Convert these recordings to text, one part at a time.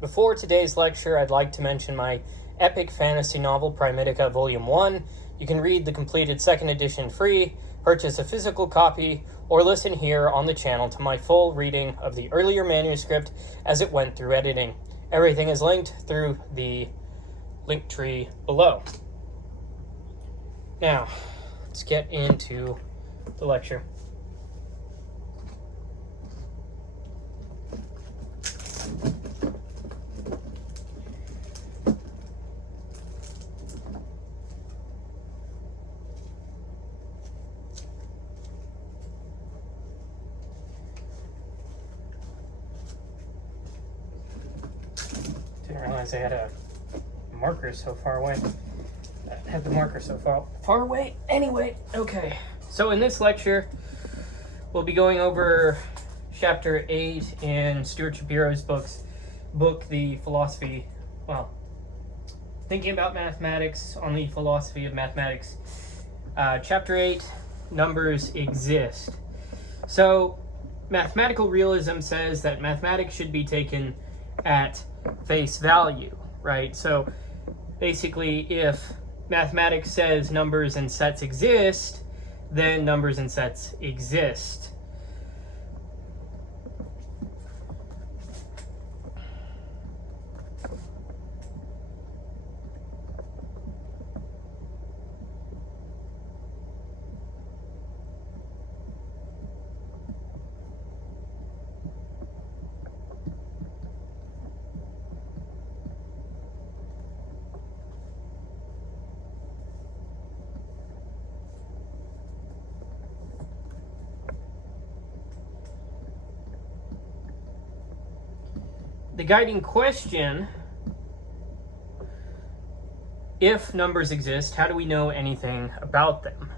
Before today's lecture, I'd like to mention my epic fantasy novel, Primitica Volume 1. You can read the completed second edition free, purchase a physical copy, or listen here on the channel to my full reading of the earlier manuscript as it went through editing. Everything is linked through the link tree below. Now, let's get into the lecture. Didn't realize I had a marker so far away. I had the marker so far away. Anyway, okay. So in this lecture, we'll be going over chapter 8 in Stuart Shapiro's book, The Philosophy, Thinking About Mathematics on the Philosophy of Mathematics. Chapter 8, Numbers Exist. So, mathematical realism says that mathematics should be taken at face value, right? So basically, if mathematics says numbers and sets exist, then numbers and sets exist. The guiding question, if numbers exist, how do we know anything about them?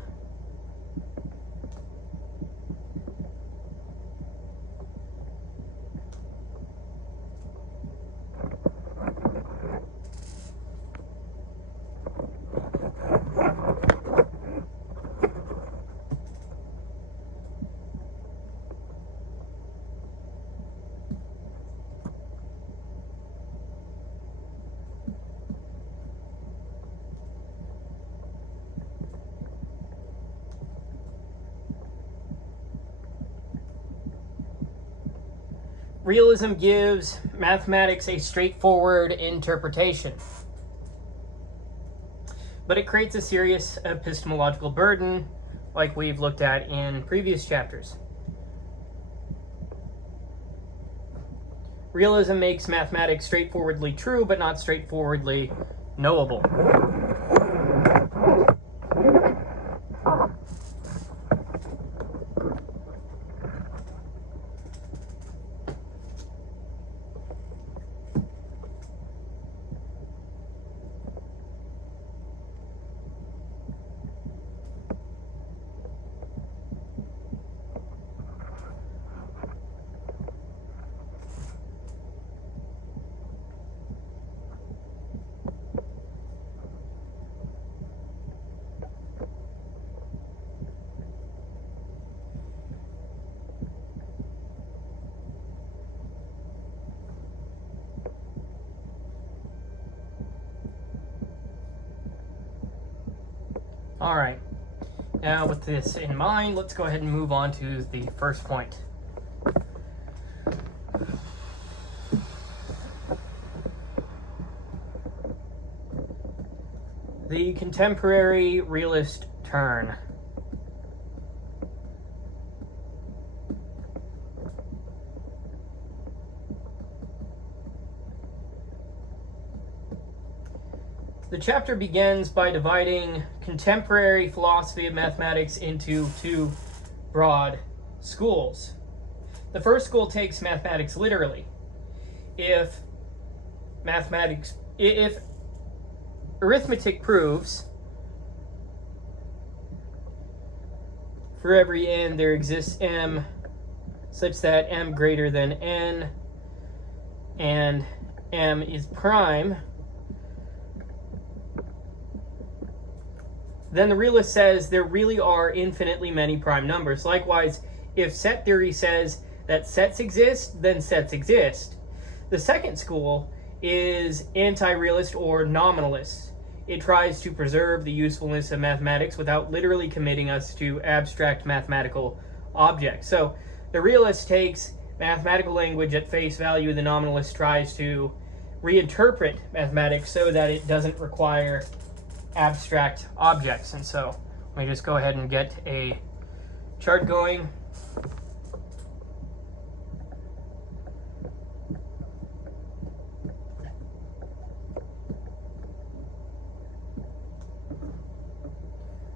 Realism gives mathematics a straightforward interpretation, but it creates a serious epistemological burden, like we've looked at in previous chapters. Realism makes mathematics straightforwardly true, but not straightforwardly knowable. All right, now with this in mind, let's go ahead and move on to the first point. The contemporary realist turn. The chapter begins by dividing contemporary philosophy of mathematics into two broad schools. The first school takes mathematics literally. If arithmetic proves for every n there exists m such that m greater than n and m is prime, then the realist says there really are infinitely many prime numbers. Likewise, if set theory says that sets exist, then sets exist. The second school is anti-realist or nominalist. It tries to preserve the usefulness of mathematics without literally committing us to abstract mathematical objects. So the realist takes mathematical language at face value. The nominalist tries to reinterpret mathematics so that it doesn't require abstract objects. And so let me just go ahead and get a chart going.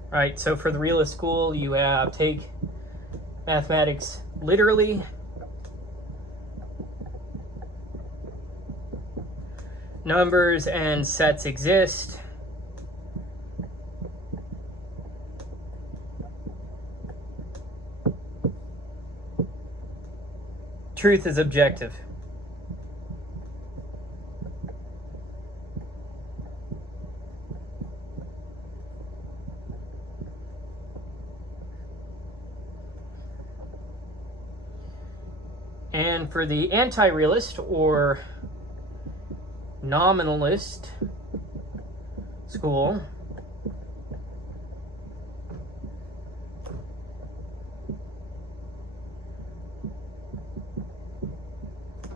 All right, so for the realist school, you have take mathematics literally. Numbers and sets exist. Truth is objective. And for the anti-realist or nominalist school,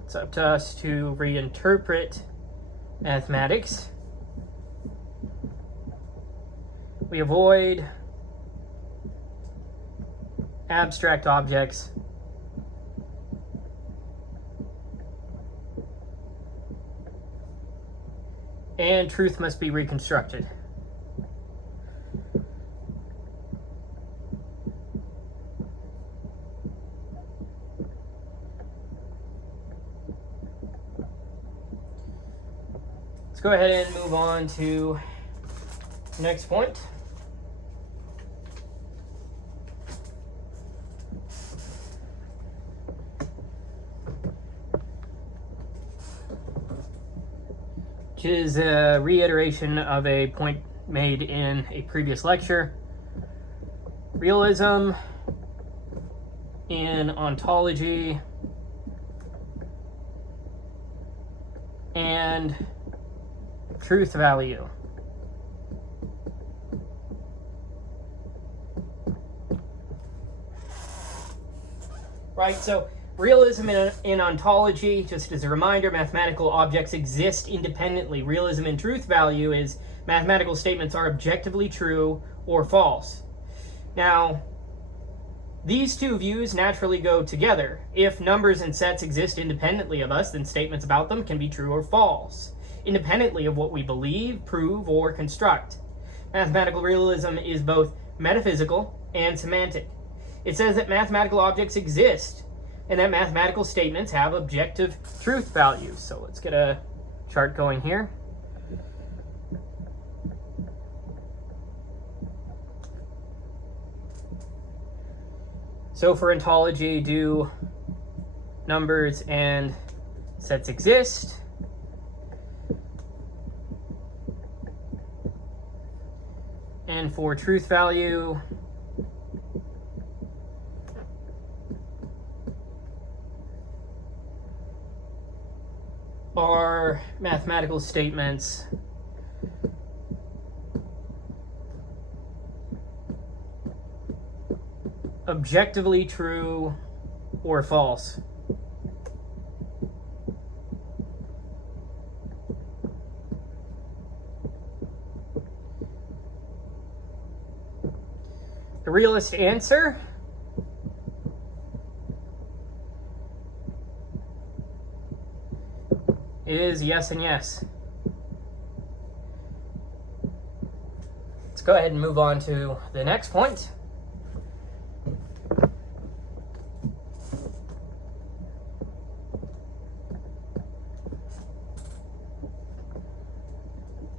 it's up to us to reinterpret mathematics. We avoid abstract objects and truth must be reconstructed. Let's go ahead and move on to the next point. Which is a reiteration of a point made in a previous lecture. Realism in ontology and truth value. Right, so realism in ontology, just as a reminder, mathematical objects exist independently. Realism in truth value is mathematical statements are objectively true or false. Now, these two views naturally go together. If numbers and sets exist independently of us, then statements about them can be true or false, independently of what we believe, prove, or construct. Mathematical realism is both metaphysical and semantic. It says that mathematical objects exist and that mathematical statements have objective truth value. So let's get a chart going here. So for ontology, do numbers and sets exist? And for truth value, are mathematical statements objectively true or false? The realist answer is yes and yes. Let's go ahead and move on to the next point.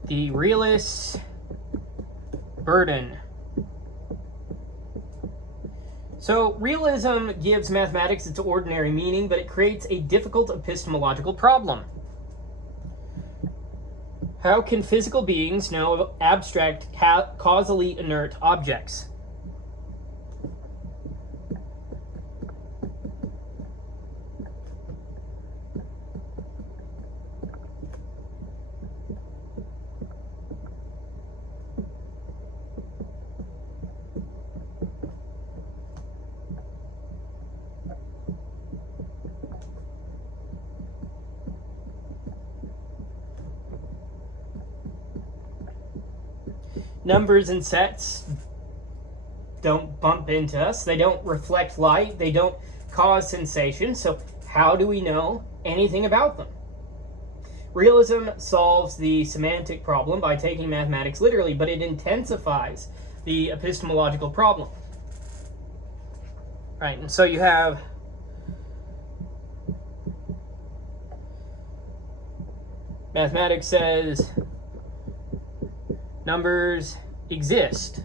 The realist's burden. So, realism gives mathematics its ordinary meaning, but it creates a difficult epistemological problem. How can physical beings know of abstract, causally inert objects? numbers and sets don't bump into us. They don't reflect light. They don't cause sensation. So how do we know anything about them? Realism solves the semantic problem by taking mathematics literally, but it intensifies the epistemological problem. Right, and so you have mathematics says numbers exist.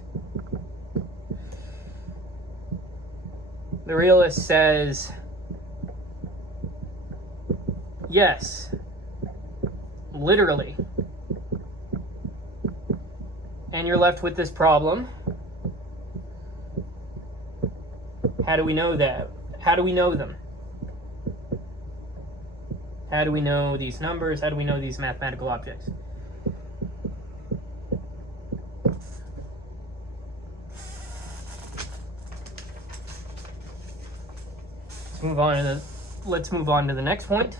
The realist says yes, literally. And you're left with this problem. How do we know that? How do we know them? How do we know these numbers? How do we know these mathematical objects? Let's move on to the next point.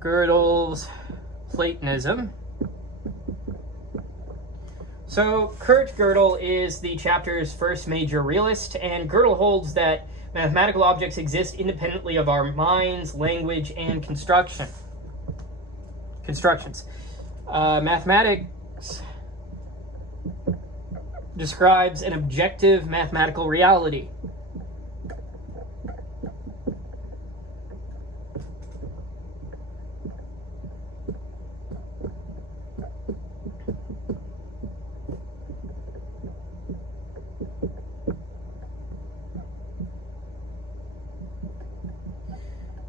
Gödel's Platonism. So Kurt Gödel is the chapter's first major realist, and Gödel holds that mathematical objects exist independently of our minds, language, and constructions. Mathematics describes an objective mathematical reality.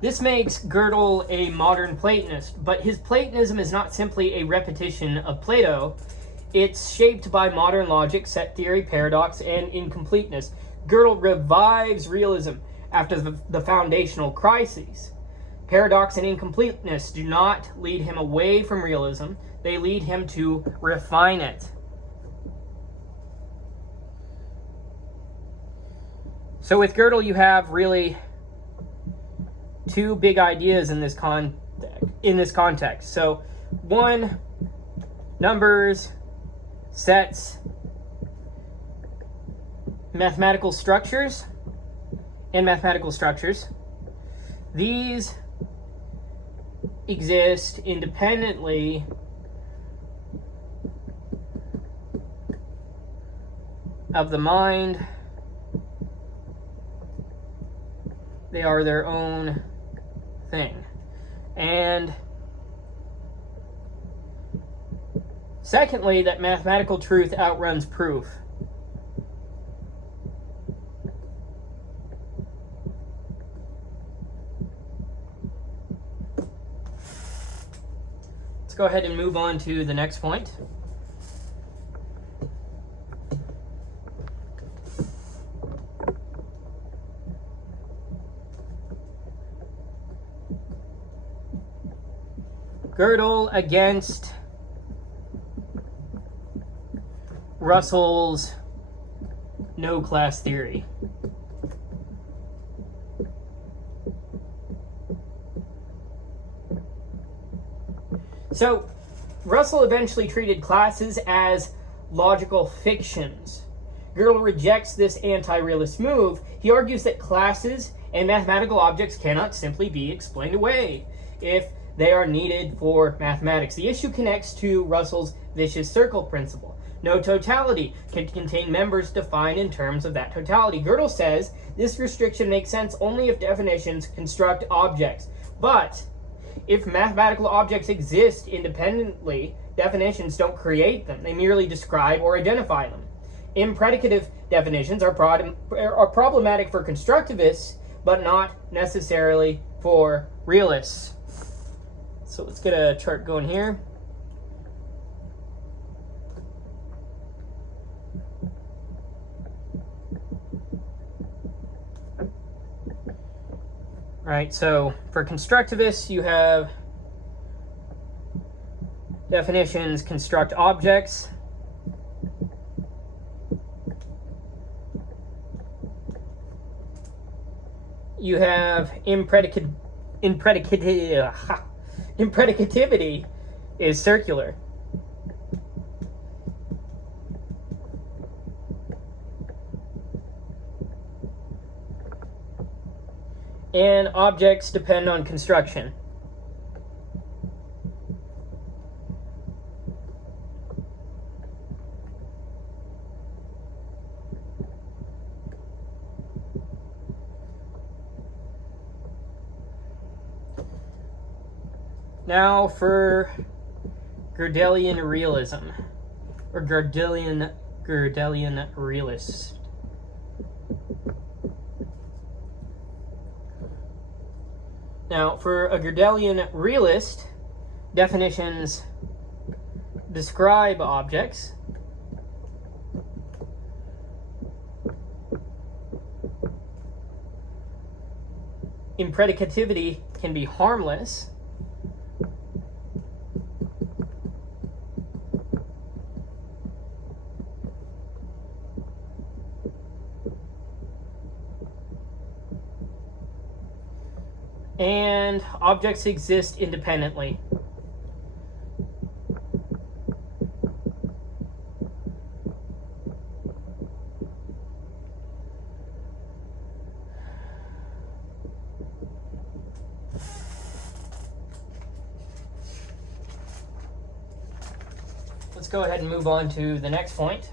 This makes Gödel a modern Platonist, but his Platonism is not simply a repetition of Plato. It's shaped by modern logic, set theory, paradox, and incompleteness. Gödel revives realism after the foundational crises. Paradox and incompleteness do not lead him away from realism. They lead him to refine it. So with Gödel, you have really two big ideas in this context. So one, numbers, sets, mathematical structures, and mathematical structures. These exist independently of the mind. They are their own thing. And secondly, that mathematical truth outruns proof. Let's go ahead and move on to the next point. Gödel against Russell's no-class theory. So, Russell eventually treated classes as logical fictions. Gödel rejects this anti-realist move. He argues that classes and mathematical objects cannot simply be explained away if they are needed for mathematics. The issue connects to Russell's vicious circle principle. No totality can contain members defined in terms of that totality. Gödel says this restriction makes sense only if definitions construct objects. But if mathematical objects exist independently, definitions don't create them. They merely describe or identify them. Impredicative definitions are problematic for constructivists, but not necessarily for realists. So let's get a chart going here. All right, so for constructivists, you have definitions construct objects. you have impredicativity is circular. And objects depend on construction. Now for Gödelian realism, or Gödelian realist. Now, for a Gödelian realist, definitions describe objects. Impredicativity can be harmless. And objects exist independently. Let's go ahead and move on to the next point.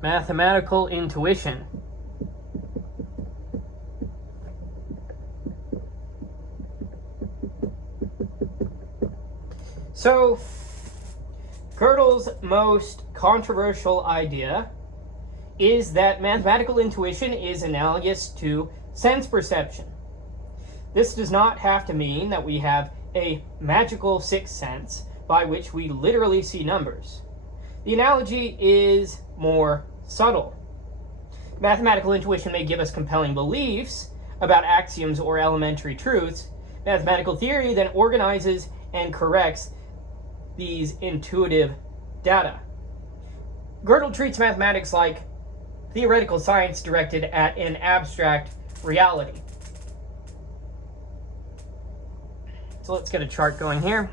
Mathematical intuition. So, Gödel's most controversial idea is that mathematical intuition is analogous to sense perception. This does not have to mean that we have a magical sixth sense by which we literally see numbers. The analogy is more subtle. Mathematical intuition may give us compelling beliefs about axioms or elementary truths. Mathematical theory then organizes and corrects these intuitive data. Gödel treats mathematics like theoretical science directed at an abstract reality. So let's get a chart going here.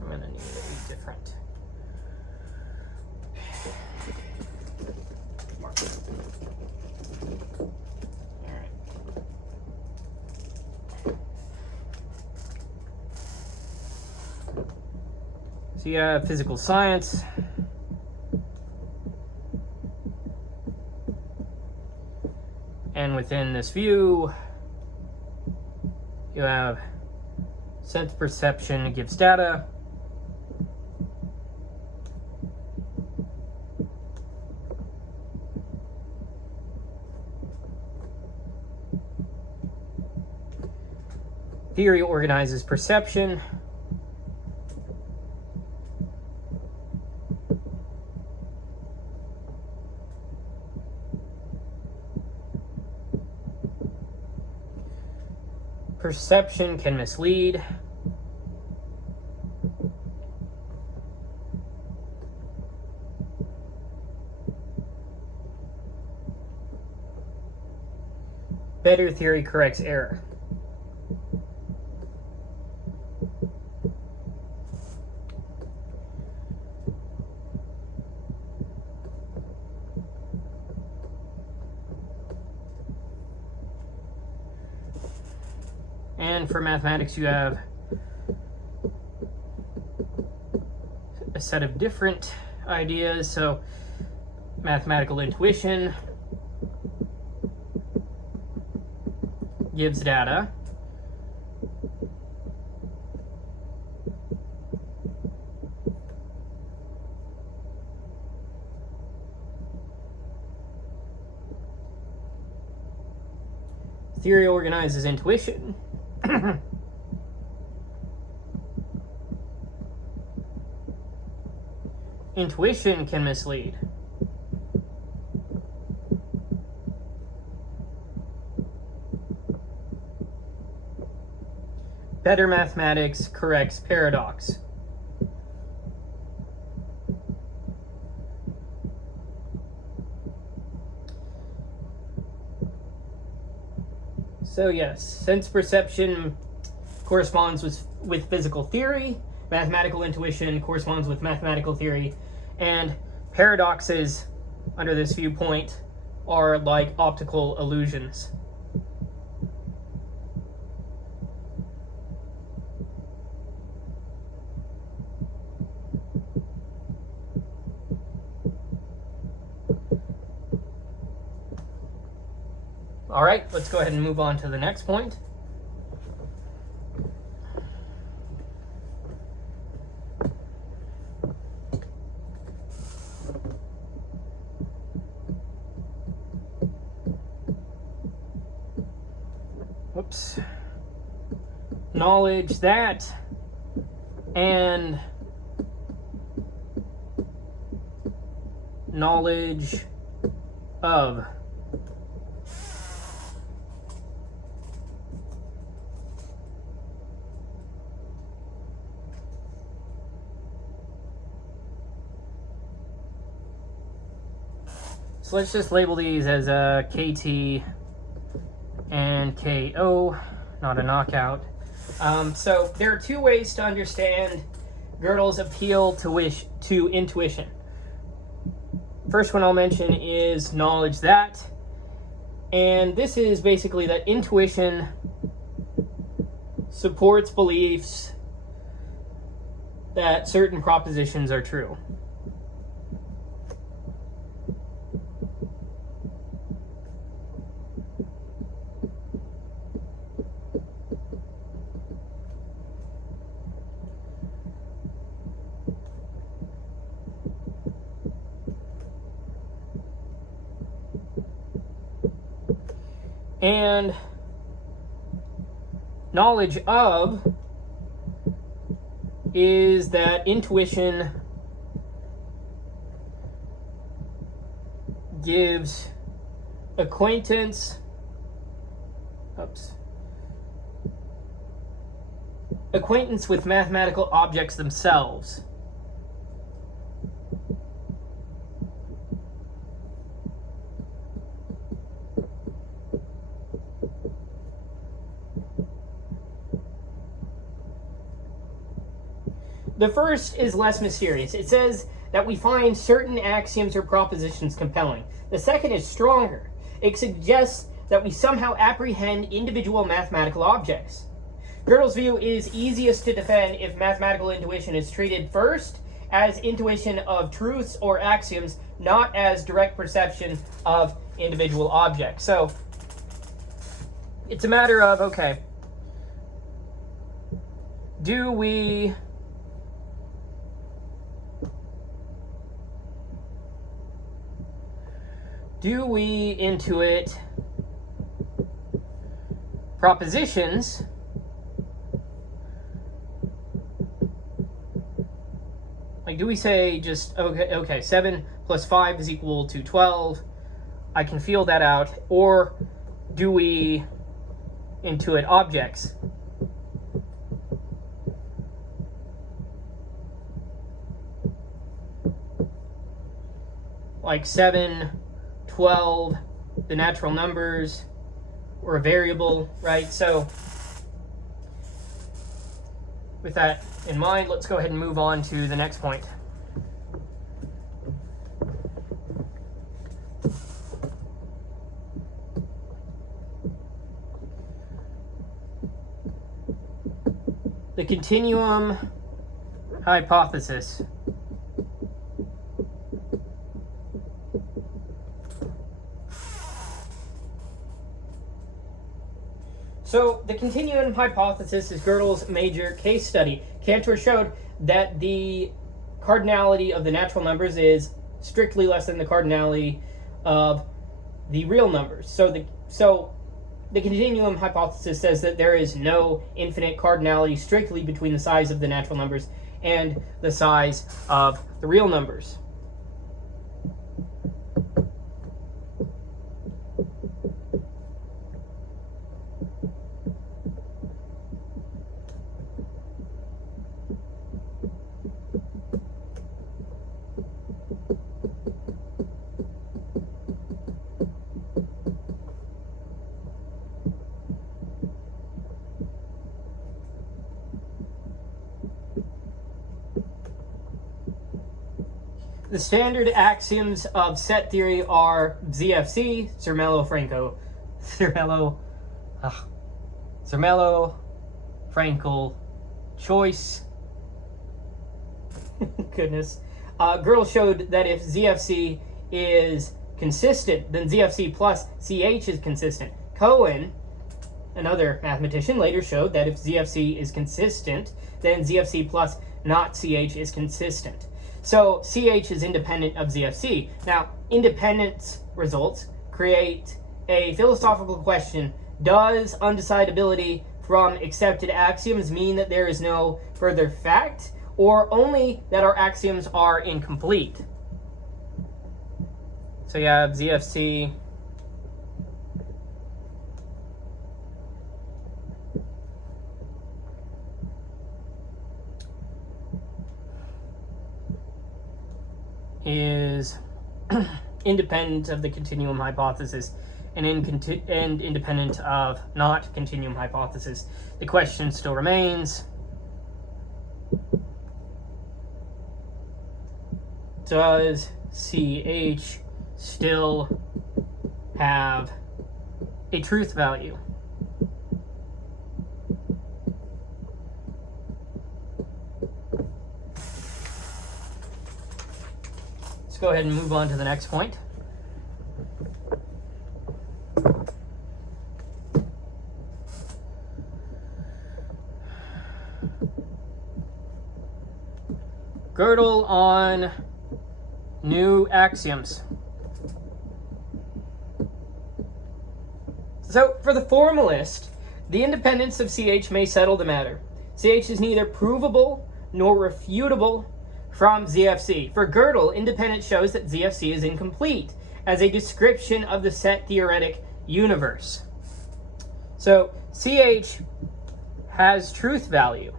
I'm going to need a different marker. All right. So you have physical science. And within this view, you have sense perception gives data. Theory organizes perception. Perception can mislead. Better theory corrects error. And for mathematics, you have a set of different ideas. So mathematical intuition gives data. Theory organizes intuition. Intuition can mislead. better mathematics corrects paradox. So yes, sense perception corresponds with physical theory, mathematical intuition corresponds with mathematical theory, and paradoxes, under this viewpoint, are like optical illusions. All right, let's go ahead and move on to the next point. Whoops. Knowledge that and knowledge of. So let's just label these as KT and KO, not a knockout. So there are two ways to understand Gödel's appeal to intuition. First one I'll mention is knowledge that, and this is basically that intuition supports beliefs that certain propositions are true. And knowledge of is that intuition gives acquaintance with mathematical objects themselves. The first is less mysterious. It says that we find certain axioms or propositions compelling. The second is stronger. It suggests that we somehow apprehend individual mathematical objects. Gödel's view is easiest to defend if mathematical intuition is treated first as intuition of truths or axioms, not as direct perception of individual objects. So it's a matter of, okay, do we intuit propositions like, do we say just okay 7 plus 5 is equal to 12, I can feel that out, or do we intuit objects? Like 7, 12, the natural numbers, or a variable, right? So with that in mind, let's go ahead and move on to the next point. The continuum hypothesis. So the continuum hypothesis is Gödel's major case study. Cantor showed that the cardinality of the natural numbers is strictly less than the cardinality of the real numbers. So the continuum hypothesis says that there is no infinite cardinality strictly between the size of the natural numbers and the size of the real numbers. The standard axioms of set theory are ZFC, Zermelo-Fraenkel choice. Goodness. Gödel showed that if ZFC is consistent, then ZFC plus CH is consistent. Cohen, another mathematician, later showed that if ZFC is consistent, then ZFC plus not CH is consistent. So CH is independent of ZFC. Now, independence results create a philosophical question. Does undecidability from accepted axioms mean that there is no further fact, or only that our axioms are incomplete? So you have ZFC is independent of the continuum hypothesis and independent of not continuum hypothesis. The question still remains: does CH still have a truth value? Go ahead and move on to the next point. Gödel on new axioms. So for the formalist, the independence of CH may settle the matter. CH is neither provable nor refutable from ZFC. For Gödel, independence shows that ZFC is incomplete as a description of the set theoretic universe. So CH has truth value.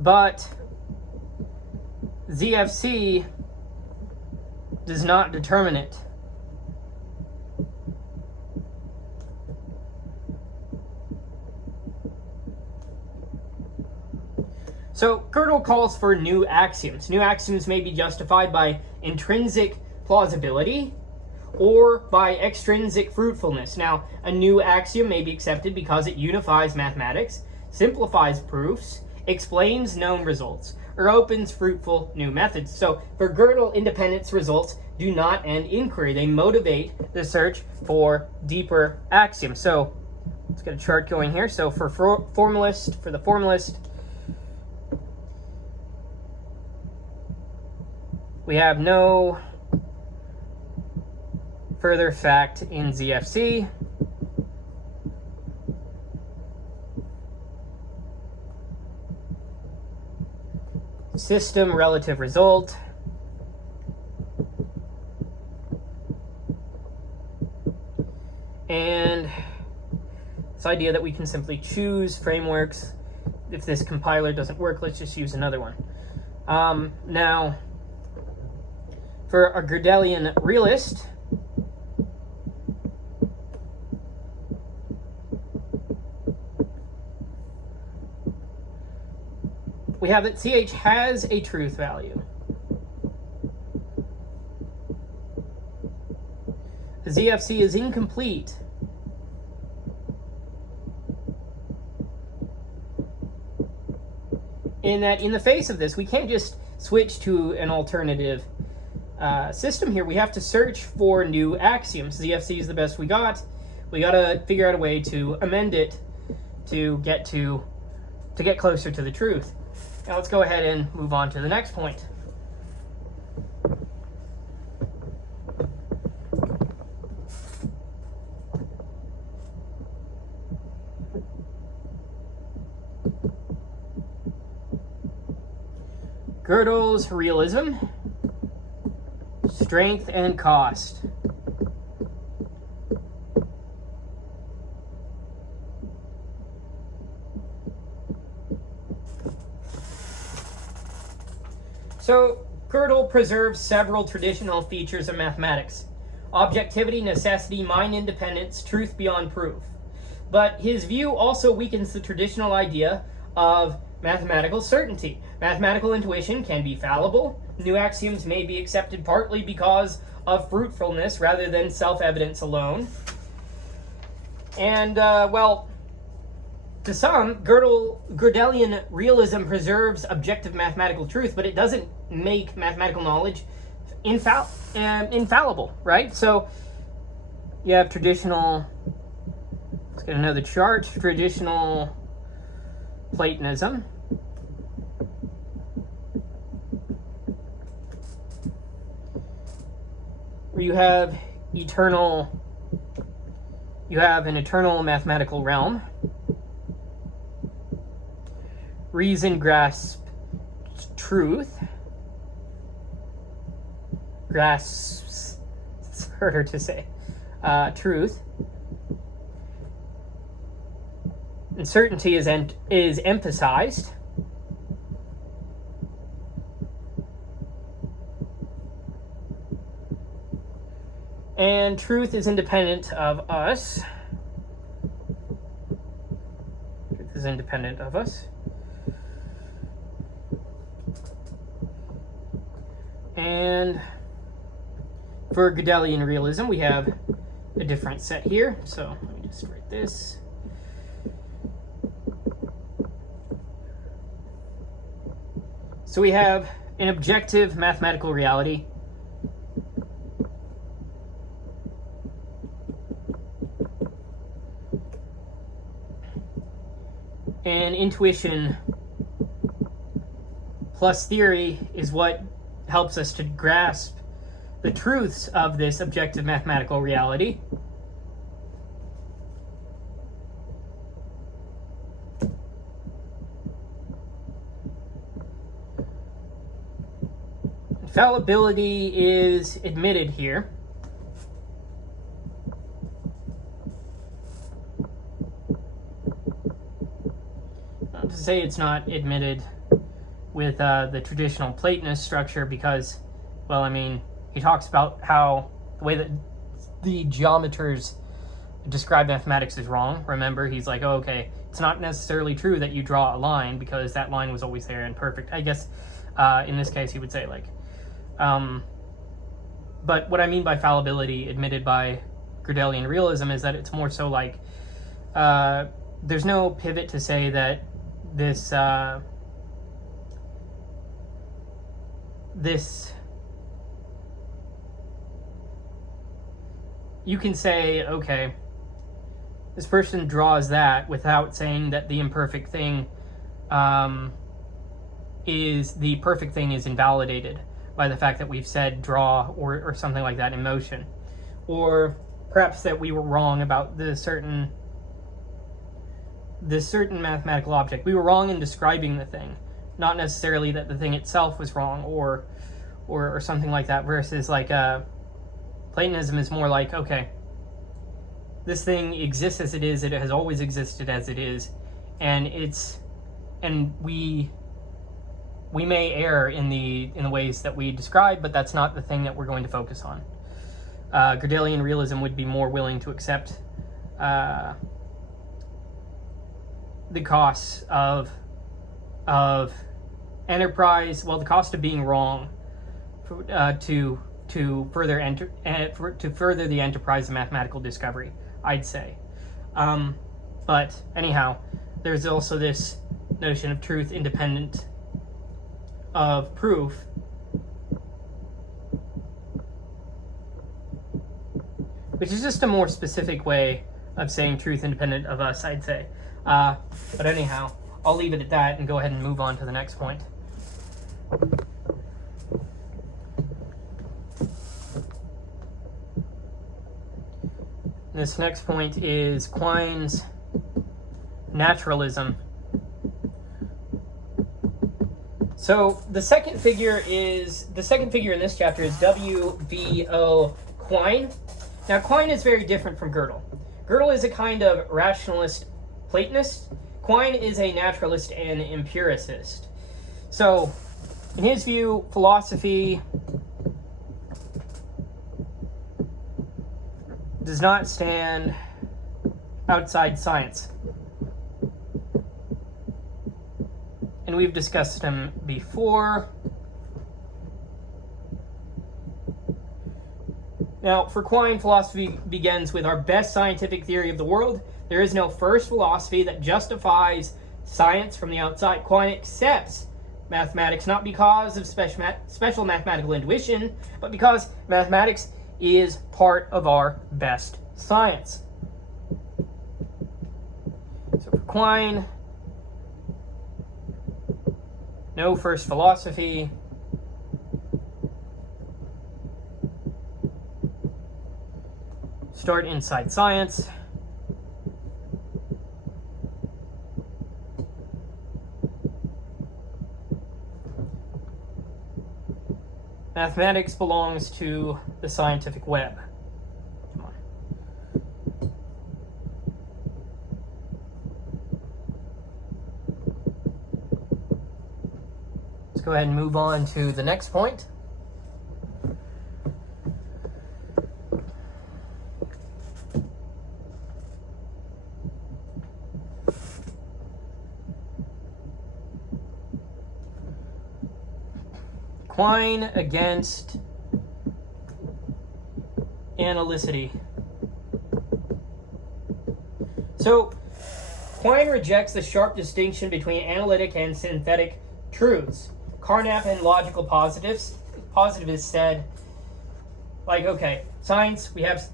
But ZFC does not determine it. So Gödel calls for new axioms. New axioms may be justified by intrinsic plausibility or by extrinsic fruitfulness. Now, a new axiom may be accepted because it unifies mathematics, simplifies proofs, explains known results, or opens fruitful new methods. So for Gödel, independence results do not end inquiry. They motivate the search for deeper axioms. So let's get a chart going here. So for the formalist, we have no further fact in ZFC. System relative result. And this idea that we can simply choose frameworks. If this compiler doesn't work, let's just use another one. Now, for a Gödelian realist, we have that CH has a truth value. The ZFC is incomplete. In that, in the face of this, we can't just switch to an alternative system here. We have to search for new axioms. ZFC is the best we got. We got to figure out a way to amend it to get closer to the truth. Now let's go ahead and move on to the next point. Gödel's realism, strength and cost. So, Gödel preserves several traditional features of mathematics: objectivity, necessity, mind independence, truth beyond proof. But his view also weakens the traditional idea of mathematical certainty. Mathematical intuition can be fallible. New axioms may be accepted partly because of fruitfulness rather than self-evidence alone. And, well, to some, Gödelian realism preserves objective mathematical truth, but it doesn't make mathematical knowledge infallible, right? So you have traditional, let's get another chart, traditional Platonism. Where you have an eternal mathematical realm. Reason grasps truth. Grasps, it's harder to say. Truth. Uncertainty is emphasized. And truth is independent of us. Truth is independent of us. And for Gödelian realism, we have a different set here. So let me just write this. So we have an objective mathematical reality. And intuition plus theory is what helps us to grasp the truths of this objective mathematical reality. Fallibility is admitted here. Not to say it's not admitted with the traditional Platonist structure because, well, I mean, he talks about how the way that the geometers describe mathematics is wrong. Remember, he's like, oh, okay, it's not necessarily true that you draw a line because that line was always there and perfect. I guess in this case he would say like, but what I mean by fallibility admitted by Gödelian realism is that it's more so like there's no pivot to say that this you can say, okay, this person draws that without saying that the imperfect thing is invalidated by the fact that we've said draw or something like that in motion. Or perhaps that we were wrong about this certain mathematical object. We were wrong in describing the thing, not necessarily that the thing itself was wrong or something like that, versus like Platonism is more like, okay, this thing exists as it is, it has always existed as it is, and we may err in the ways that we describe, but that's not the thing that we're going to focus on. Gödelian realism would be more willing to accept the costs of enterprise, well, the cost of being wrong, to further the enterprise of mathematical discovery, I'd say. But anyhow, there's also this notion of truth independent of proof, which is just a more specific way of saying truth independent of us, I'd say. But anyhow, I'll leave it at that and go ahead and move on to the next point. This next point is Quine's naturalism. So the second figure in this chapter is W.V.O. Quine. Now Quine is very different from Gödel. Gödel is a kind of rationalist Platonist. Quine is a naturalist and empiricist. So in his view, philosophy does not stand outside science. and we've discussed them before. Now, for Quine, philosophy begins with our best scientific theory of the world. There is no first philosophy that justifies science from the outside. Quine accepts mathematics not because of special mathematical intuition, but because mathematics is part of our best science. So for Quine, no first philosophy. Start inside science. Mathematics belongs to the scientific web. Come on. Let's go ahead and move on to the next point. Quine against analyticity. So, Quine rejects the sharp distinction between analytic and synthetic truths. Carnap and logical positivists said, like, okay, science, we have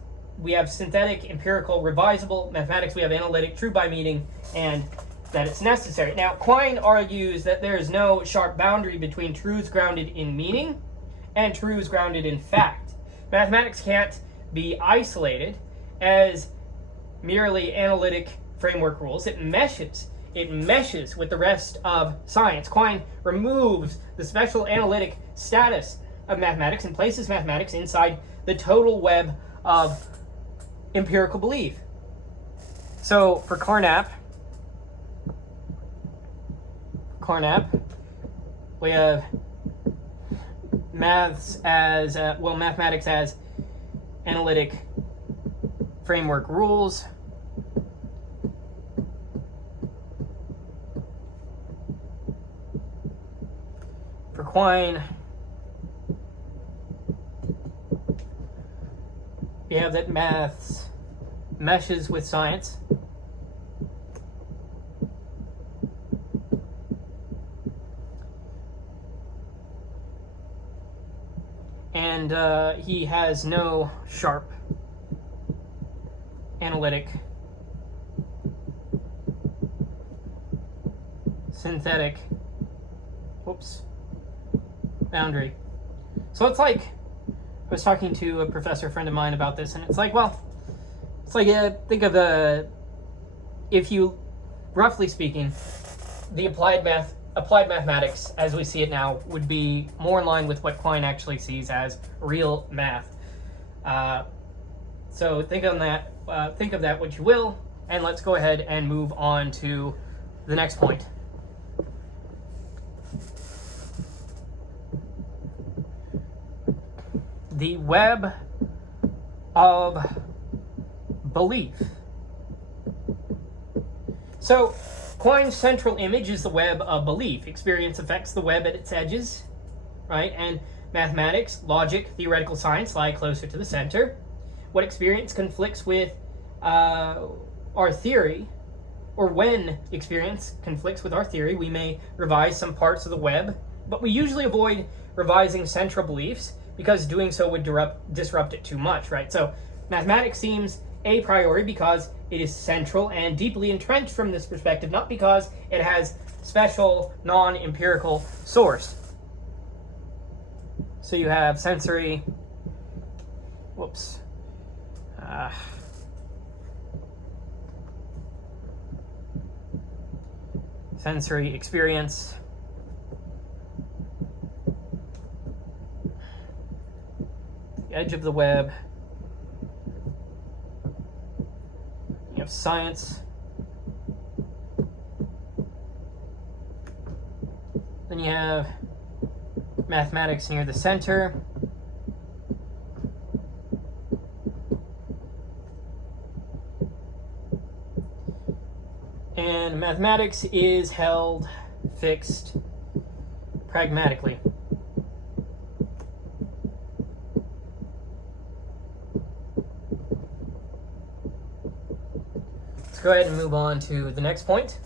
synthetic, empirical, revisable. Mathematics, we have analytic, true by meaning, and that it's necessary. Now, Quine argues that there is no sharp boundary between truths grounded in meaning and truths grounded in fact. Mathematics can't be isolated as merely analytic framework rules. It meshes with the rest of science. Quine removes the special analytic status of mathematics and places mathematics inside the total web of empirical belief. So for Carnap, we have mathematics as analytic framework rules. For Quine, we have that maths meshes with science. And he has no sharp analytic, synthetic, boundary. So it's like, I was talking to a professor friend of mine about this, and it's like, well, it's like, think of if you, roughly speaking, the applied mathematics as we see it now would be more in line with what Quine actually sees as real math. So think of that what you will, and let's go ahead and move on to the next point. The web of belief. So Quine's central image is the web of belief. Experience affects the web at its edges, right? And mathematics, logic, theoretical science lie closer to the center. What experience conflicts with our theory, or when experience conflicts with our theory, we may revise some parts of the web, but we usually avoid revising central beliefs because doing so would disrupt it too much, right? So mathematics seems a priori because it is central and deeply entrenched from this perspective, not because it has special non-empirical source. So you have sensory, sensory experience, the edge of the web. You have science. Then you have mathematics near the center. And mathematics is held fixed pragmatically. Let's go ahead and move on to the next point.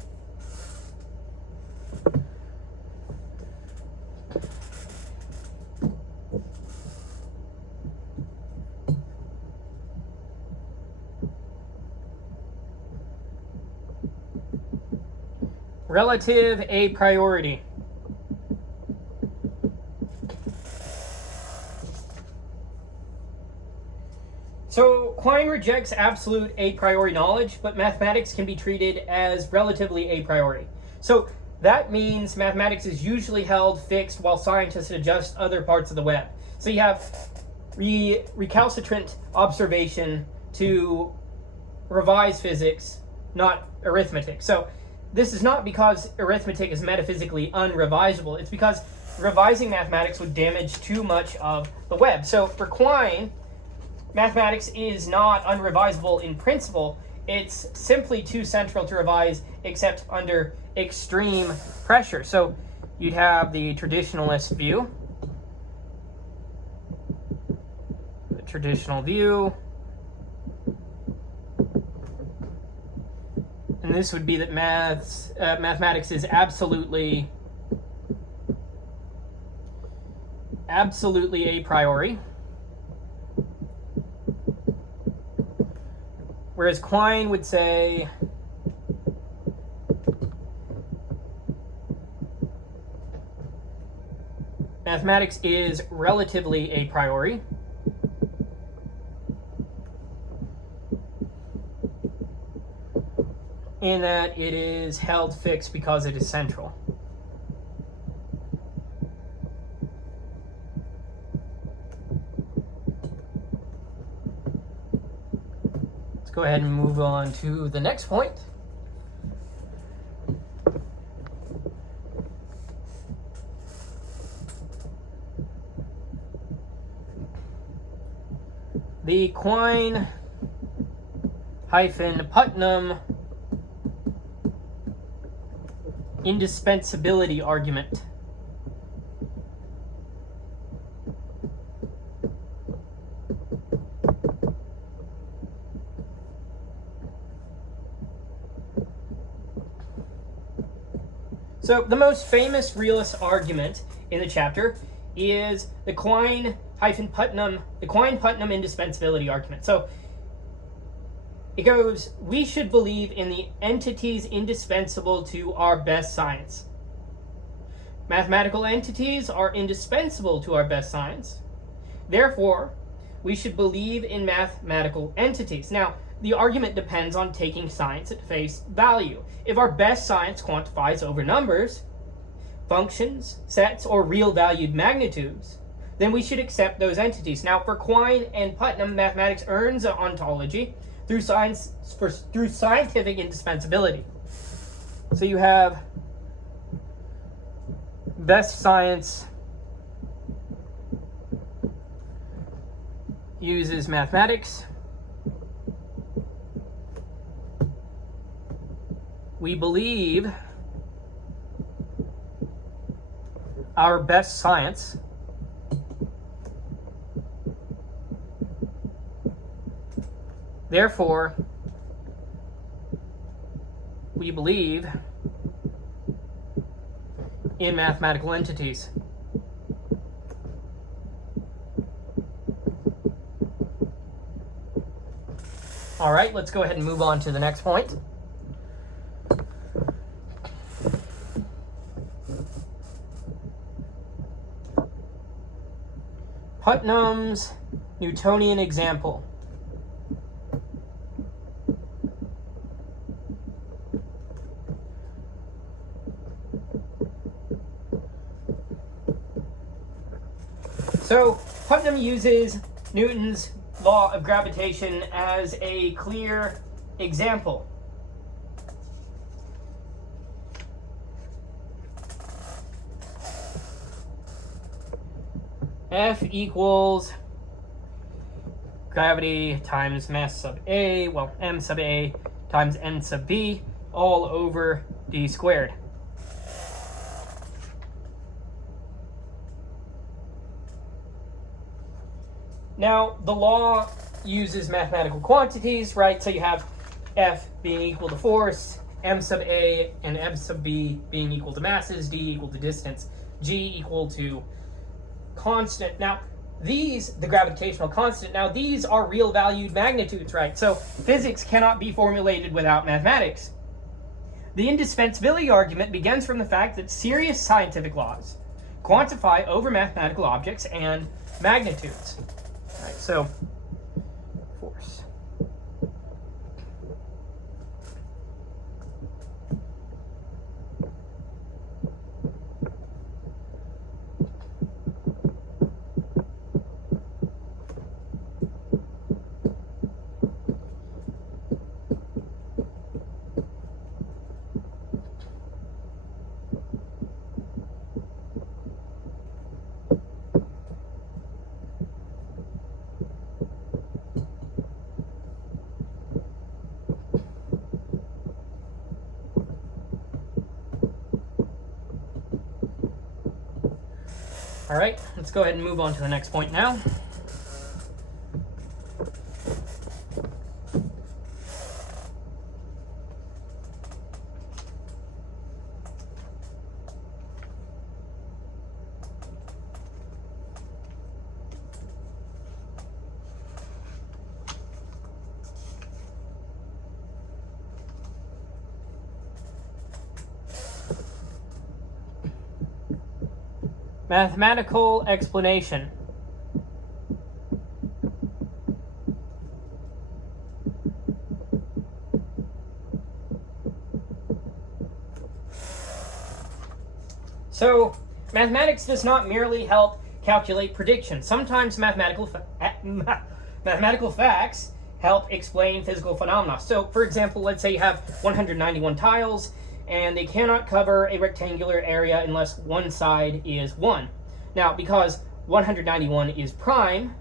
Relative a priority. So Quine rejects absolute a priori knowledge, but mathematics can be treated as relatively a priori. So that means mathematics is usually held fixed while scientists adjust other parts of the web. So you have recalcitrant observation to revise physics, not arithmetic. So this is not because arithmetic is metaphysically unrevisable. It's because revising mathematics would damage too much of the web. So for Quine, mathematics is not unrevisable in principle. It's simply too central to revise except under extreme pressure. So you'd have the traditionalist view. The traditional view. And this would be that mathematics is absolutely a priori. Whereas Quine would say mathematics is relatively a priori. In that it is held fixed because it is central. Let's go ahead and move on to the next point. The Quine-Putnam indispensability argument. So the most famous realist argument in the chapter is the Quine-Putnam indispensability argument. So it goes, we should believe in the entities indispensable to our best science. Mathematical entities are indispensable to our best science. Therefore, we should believe in mathematical entities. Now, the argument depends on taking science at face value. If our best science quantifies over numbers, functions, sets, or real valued magnitudes, then we should accept those entities. Now, for Quine and Putnam, mathematics earns an ontology through scientific indispensability. So you have best science uses mathematics. We believe our best science therefore, we believe in mathematical entities. All right, let's go ahead and move on to the next point. Putnam's Newtonian example. So Putnam uses Newton's law of gravitation as a clear example. F equals gravity times mass sub A, well, m sub A times n sub B, all over d squared. Now, the law uses mathematical quantities, right? So you have F being equal to force, m sub A and m sub B being equal to masses, d equal to distance, g equal to constant. Now, these, the gravitational constant, now these are real valued magnitudes, right? So physics cannot be formulated without mathematics. The indispensability argument begins from the fact that serious scientific laws quantify over mathematical objects and magnitudes. All right, so force. All right, let's go ahead and move on to the next point now. Mathematical explanation. So, mathematics does not merely help calculate predictions. Sometimes mathematical facts help explain physical phenomena. So, for example, let's say you have 191 tiles, and they cannot cover a rectangular area unless one side is 1. Now, because 191 is prime,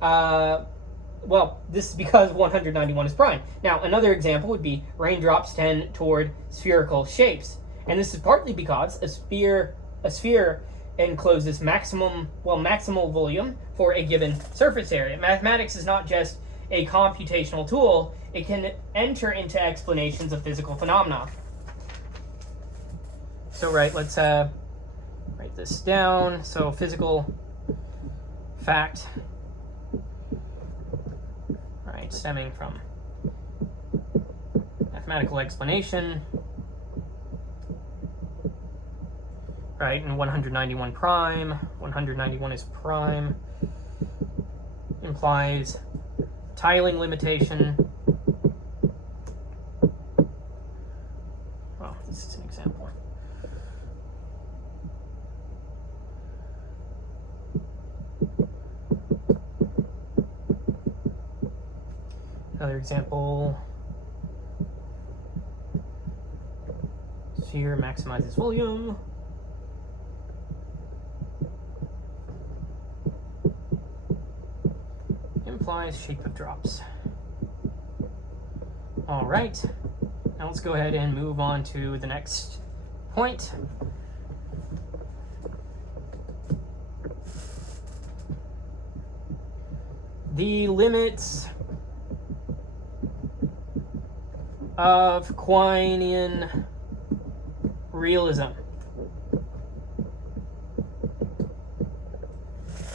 well, this is because 191 is prime. Now, another example would be raindrops tend toward spherical shapes. And this is partly because a sphere encloses maximal volume for a given surface area. Mathematics is not just a computational tool, it can enter into explanations of physical phenomena. So, right, let's write this down. So, physical fact, right, stemming from mathematical explanation, right, and 191 prime, 191 is prime, implies tiling limitation. Well, this is an example. Another example, sphere maximizes volume. Implies shape of drops. All right, now let's go ahead and move on to the next point. The limits of Quinean realism.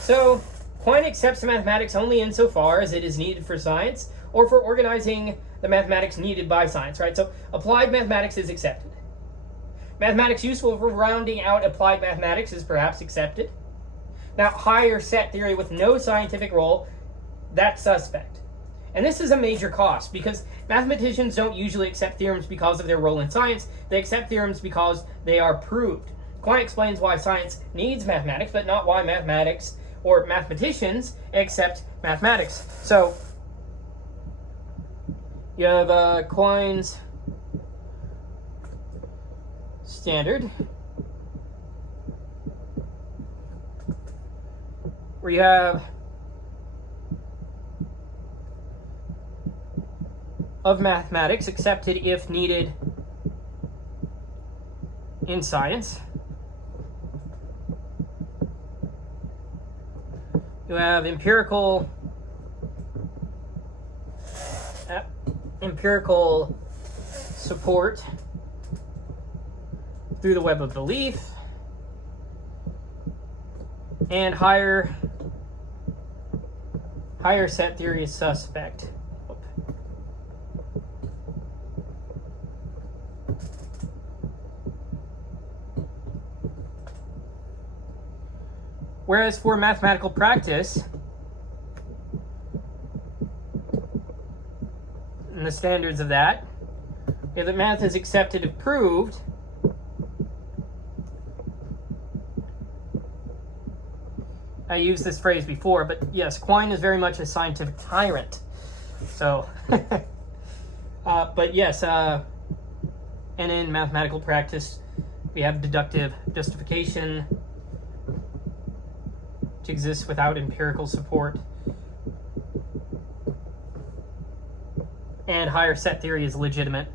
So, Quine accepts mathematics only insofar as it is needed for science or for organizing the mathematics needed by science, right? So, applied mathematics is accepted. Mathematics useful for rounding out applied mathematics is perhaps accepted. Now, higher set theory with no scientific role, that's suspect. And this is a major cost because mathematicians don't usually accept theorems because of their role in science. They accept theorems because they are proved. Quine explains why science needs mathematics, but not why mathematics or mathematicians accept mathematics. So you have Quine's standard, where you have of mathematics accepted if needed in science. You have empirical support through the web of belief, and higher set theory is suspect. Whereas for mathematical practice, and the standards of that, if the math is accepted and proved, I used this phrase before, but yes, Quine is very much a scientific tyrant. So, but yes, and in mathematical practice, we have deductive justification, which exists without empirical support. And higher set theory is legitimate.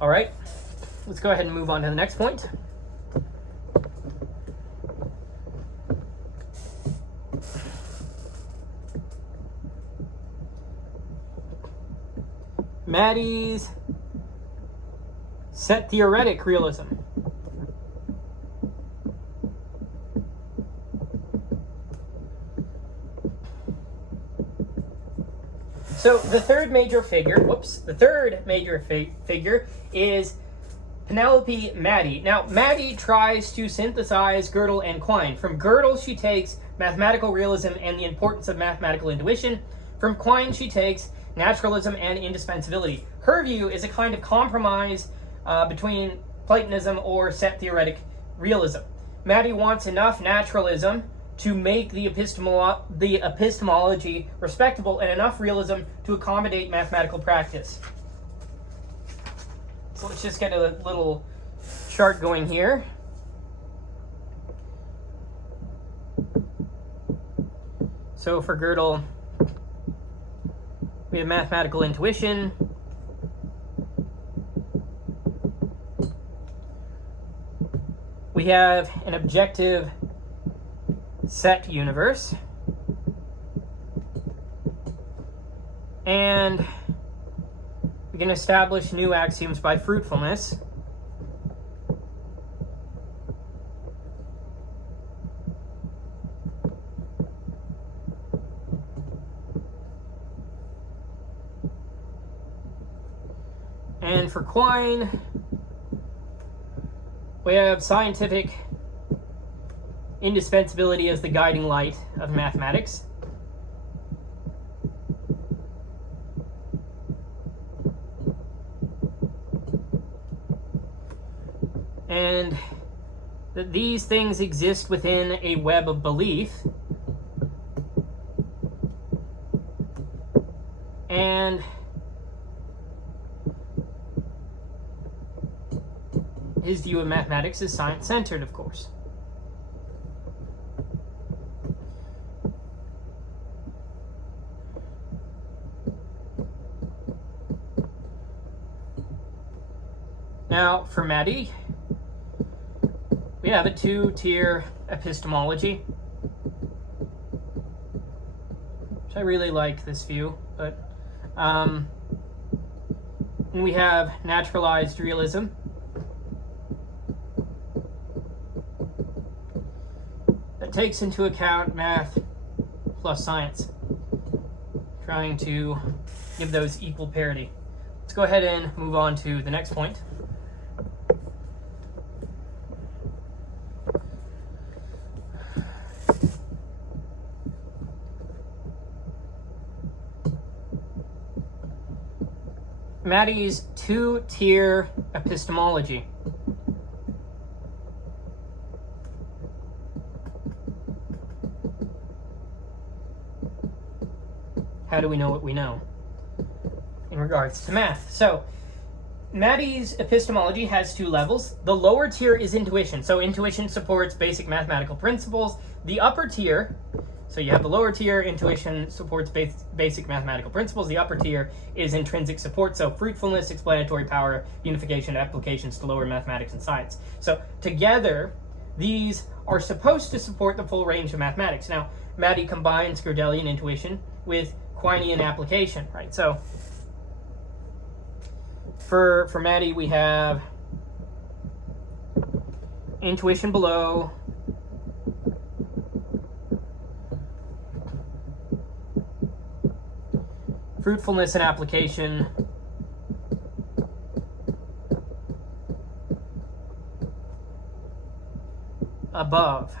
All right, let's go ahead and move on to the next point. Maddie's set theoretic realism. So the third major figure, figure is Penelope Maddie. Now, Maddie tries to synthesize Gödel and Quine. From Gödel, she takes mathematical realism and the importance of mathematical intuition. From Quine, she takes naturalism and indispensability. Her view is a kind of compromise between Platonism or set theoretic realism. Maddie wants enough naturalism to make the epistemology respectable and enough realism to accommodate mathematical practice. So let's just get a little chart going here. So for Gödel, we have mathematical intuition. We have an objective set universe. And we can establish new axioms by fruitfulness. And for Quine, we have scientific indispensability as the guiding light of mathematics. And that these things exist within a web of belief. And his view of mathematics is science-centered, of course. Now, for Maddie, we have a two-tier epistemology, which I really like this view, but and we have naturalized realism, that takes into account math plus science, trying to give those equal parity. Let's go ahead and move on to the next point. Maddie's two-tier epistemology. How do we know what we know in regards to math? So, Maddie's epistemology has two levels. The lower tier is intuition. So intuition supports basic mathematical principles. The upper tier So you have the lower tier, intuition supports basic mathematical principles. The upper tier is intrinsic support, so fruitfulness, explanatory power, unification, applications to lower mathematics and science. So together, these are supposed to support the full range of mathematics. Now, Maddie combines Gödelian intuition with Quinean application, right? So for Maddie, we have intuition below, fruitfulness and application above.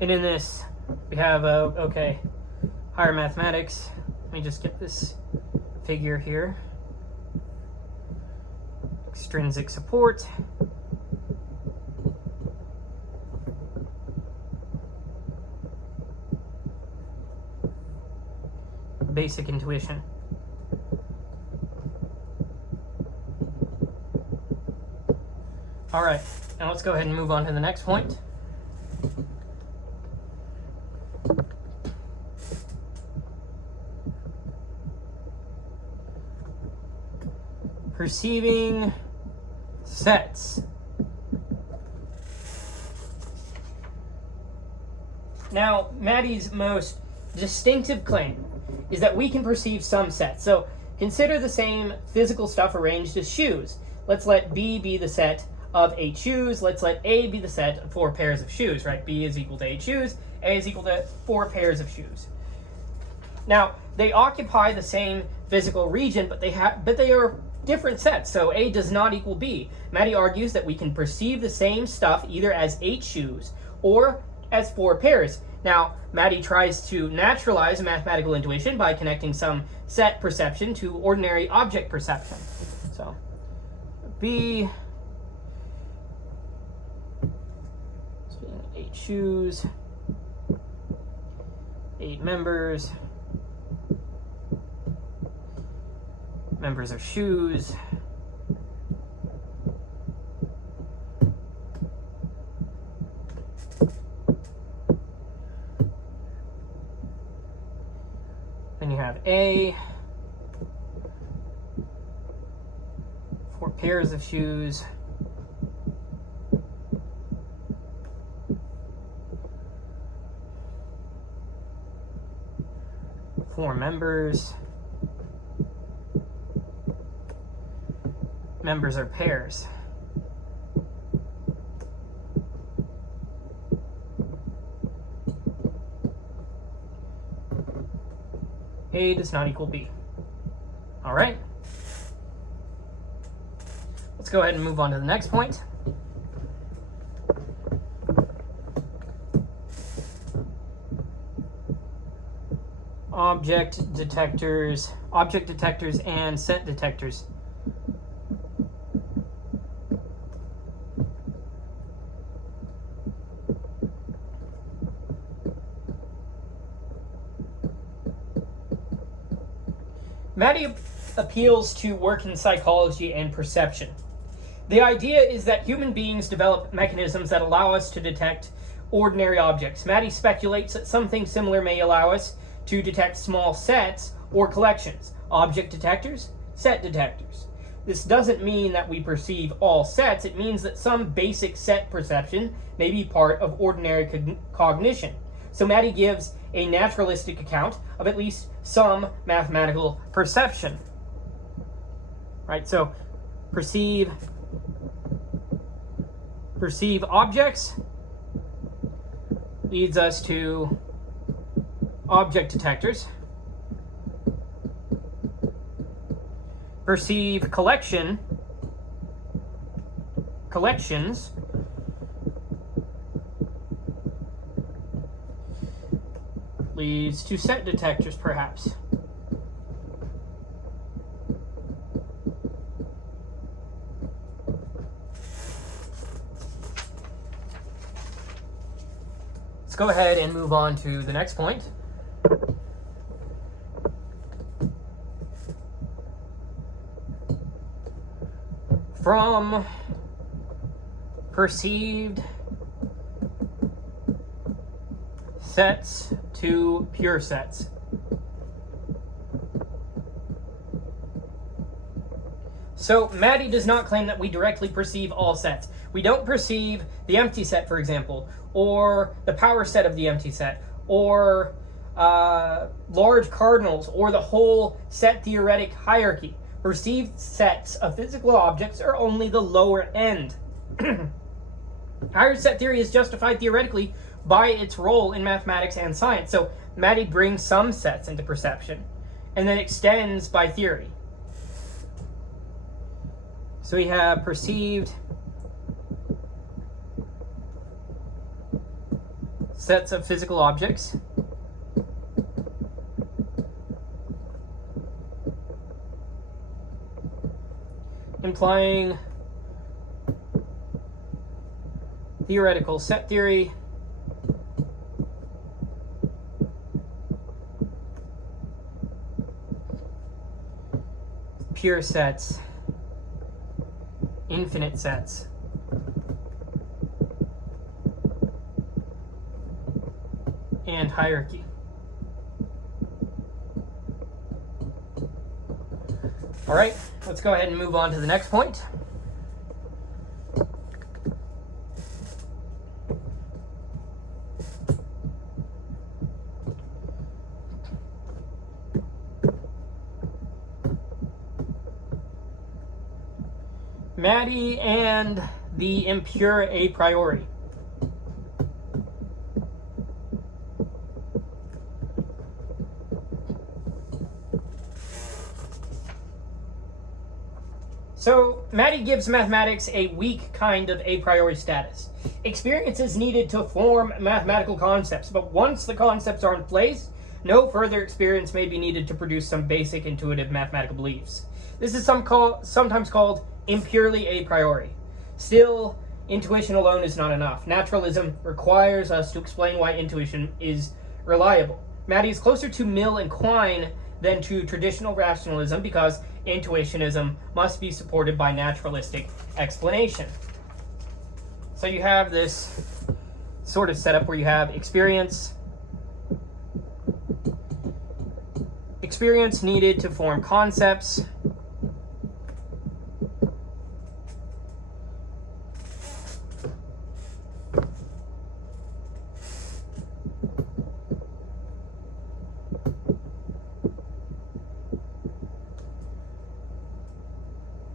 And in this, we have, okay, higher mathematics. Let me just get this figure here. Extrinsic support. Basic intuition. All right, now let's go ahead and move on to the next point. Perceiving sets. Now, Maddie's most distinctive claim is that we can perceive some sets. So consider the same physical stuff arranged as shoes. Let's let B be the set of 8 shoes. Let's let A be the set of 4 pairs of shoes, right? B is equal to 8 shoes. A is equal to 4 pairs of shoes. Now, they occupy the same physical region, but they are different sets. So A does not equal B. Maddie argues that we can perceive the same stuff either as 8 shoes or as 4 pairs. Now, Maddie tries to naturalize mathematical intuition by connecting some set perception to ordinary object perception. So, B, 8 shoes, 8 members, members are shoes, then you have A, 4 pairs of shoes, four members. Members are pairs. A does not equal B. All right. Let's go ahead and move on to the next point. Object detectors and set detectors. Maddie appeals to work in psychology and perception. The idea is that human beings develop mechanisms that allow us to detect ordinary objects. Maddie speculates that something similar may allow us to detect small sets or collections. Object detectors, set detectors. This doesn't mean that we perceive all sets. It means that some basic set perception may be part of ordinary cognition. So Maddie gives a naturalistic account of at least some mathematical perception. Right, so perceive objects leads us to object detectors. Perceive collections leads to set detectors, perhaps. Let's go ahead and move on to the next point. from perceived sets to pure sets. So Maddie does not claim that we directly perceive all sets. We don't perceive the empty set, for example, or the power set of the empty set, or large cardinals, or the whole set theoretic hierarchy. Perceived sets of physical objects are only the lower end. Higher set theory is justified theoretically by its role in mathematics and science. So Maddie brings some sets into perception and then extends by theory. So we have perceived sets of physical objects. Implying theoretical set theory. Pure sets. Infinite sets. And hierarchy. All right, let's go ahead and move on to the next point. Maddie and the impure a priori. So Maddie gives mathematics a weak kind of a priori status. Experience is needed to form mathematical concepts, but once the concepts are in place, no further experience may be needed to produce some basic intuitive mathematical beliefs. This is sometimes called impurely a priori. Still, intuition alone is not enough. Naturalism requires us to explain why intuition is reliable. Maddie is closer to Mill and Quine than to traditional rationalism because intuitionism must be supported by naturalistic explanation. So you have this sort of setup where you have experience needed to form concepts,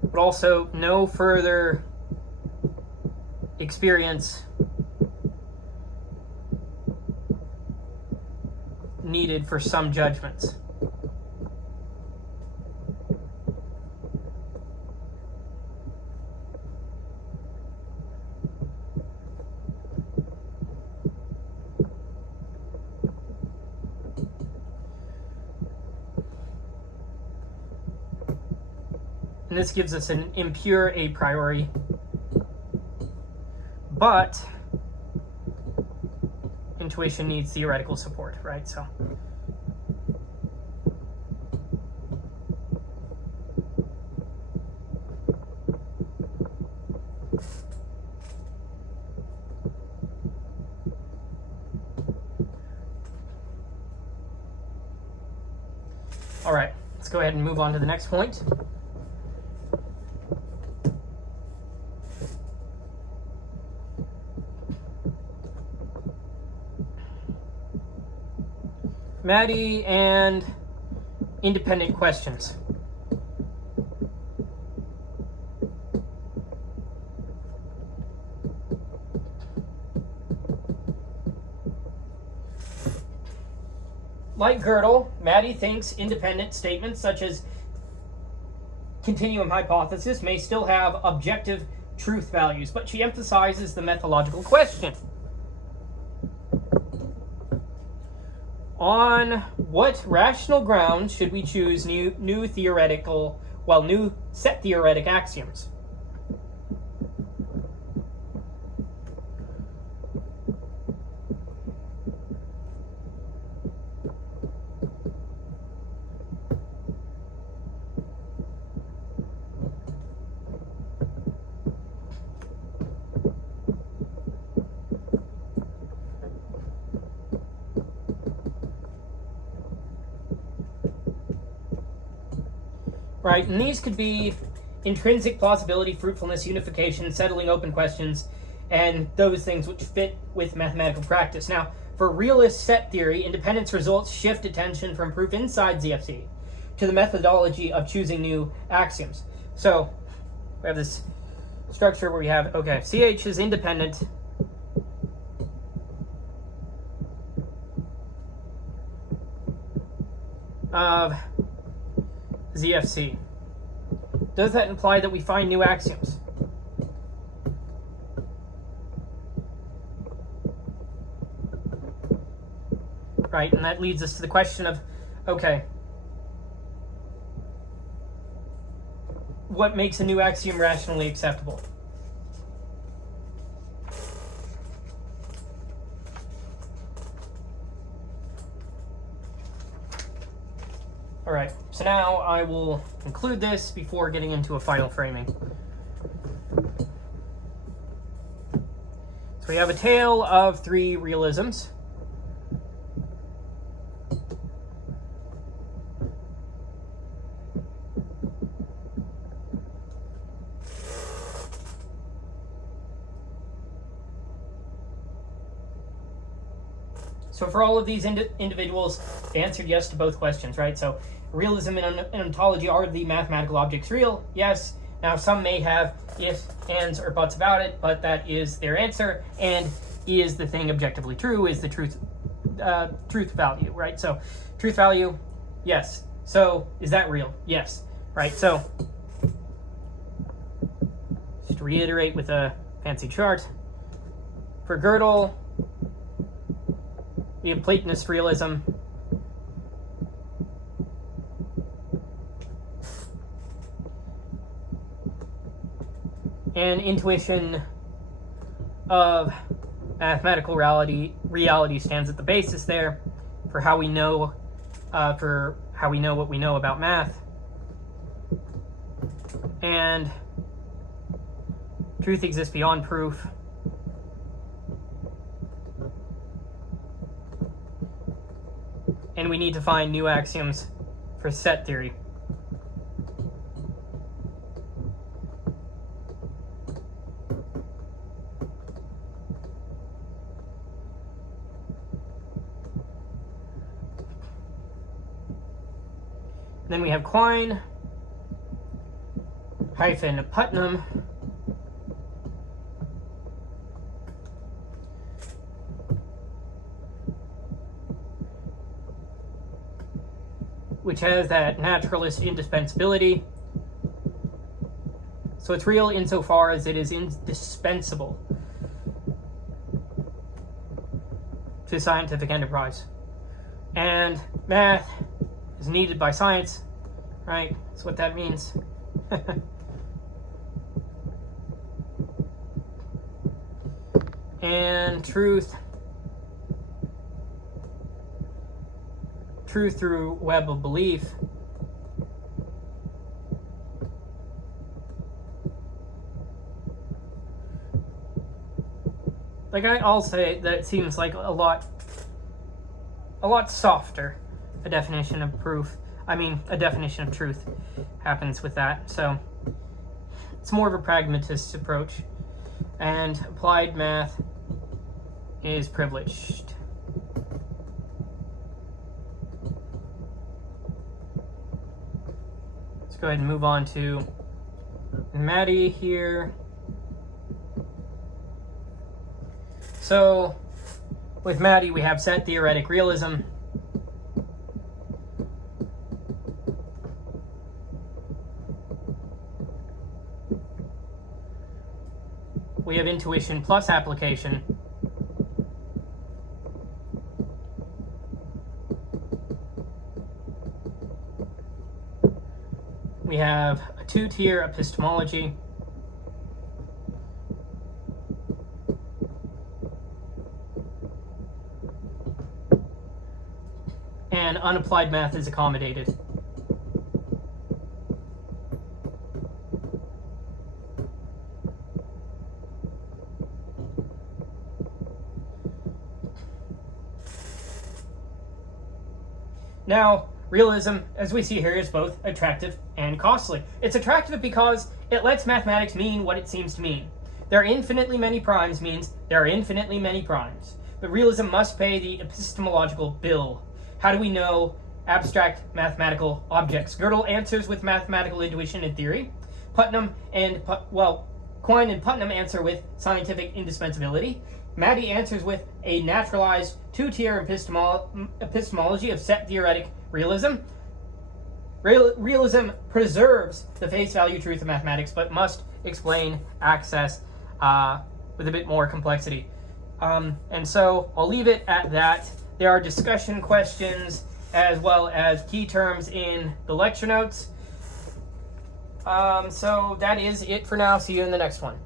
but also no further experience needed for some judgments. And this gives us an impure a priori, but intuition needs theoretical support, right? So all right, let's go ahead and move on to the next point. Maddie and independent questions. Like Gödel, Maddie thinks independent statements such as continuum hypothesis may still have objective truth values, but she emphasizes the methodological question. On what rational grounds should we choose new set theoretic axioms? right? And these could be intrinsic plausibility, fruitfulness, unification, settling open questions, and those things which fit with mathematical practice. Now, for realist set theory, independence results shift attention from proof inside ZFC to the methodology of choosing new axioms. So we have this structure where we have, okay, CH is independent of ZFC. Does that imply that we find new axioms? Right, and that leads us to the question of, okay, what makes a new axiom rationally acceptable? All right, so now I will conclude this before getting into a final framing. So we have a tale of three realisms. So for all of these individuals, they answered yes to both questions, right? So realism and ontology, are the mathematical objects real? Yes. Now some may have ifs, ands, or buts about it, but that is their answer. And is the thing objectively true? Is the truth value, right? So truth value, yes. So is that real? Yes, right? So just to reiterate with a fancy chart, for Gödel, we have Platonist realism, and intuition of mathematical reality stands at the basis there for how we know what we know about math, and truth exists beyond proof. And we need to find new axioms for set theory. Then we have Quine hyphen Putnam, which has that naturalist indispensability. So it's real insofar as it is indispensable to scientific enterprise. And math is needed by science, right? That's what that means. And truth through web of belief. Like I'll say that it seems like a lot softer a definition of a definition of truth happens with that. So it's more of a pragmatist approach, and applied math is privileged. Let's go ahead and move on to Maddie here. So with Maddie, we have set theoretic realism. We have intuition plus application. We have a two-tier epistemology. And unapplied math is accommodated. Now, Realism, as we see here, is both attractive and costly. It's attractive because it lets mathematics mean what it seems to mean. There are infinitely many primes means there are infinitely many primes. But realism must pay the epistemological bill. How do we know abstract mathematical objects? Gödel answers with mathematical intuition and theory. Quine and Putnam answer with scientific indispensability. Maddie answers with a naturalized two-tier epistemology of set theoretic realism. Realism preserves the face value truth of mathematics, but must explain access with a bit more complexity. And so I'll leave it at that. There are discussion questions as well as key terms in the lecture notes. So that is it for now. See you in the next one.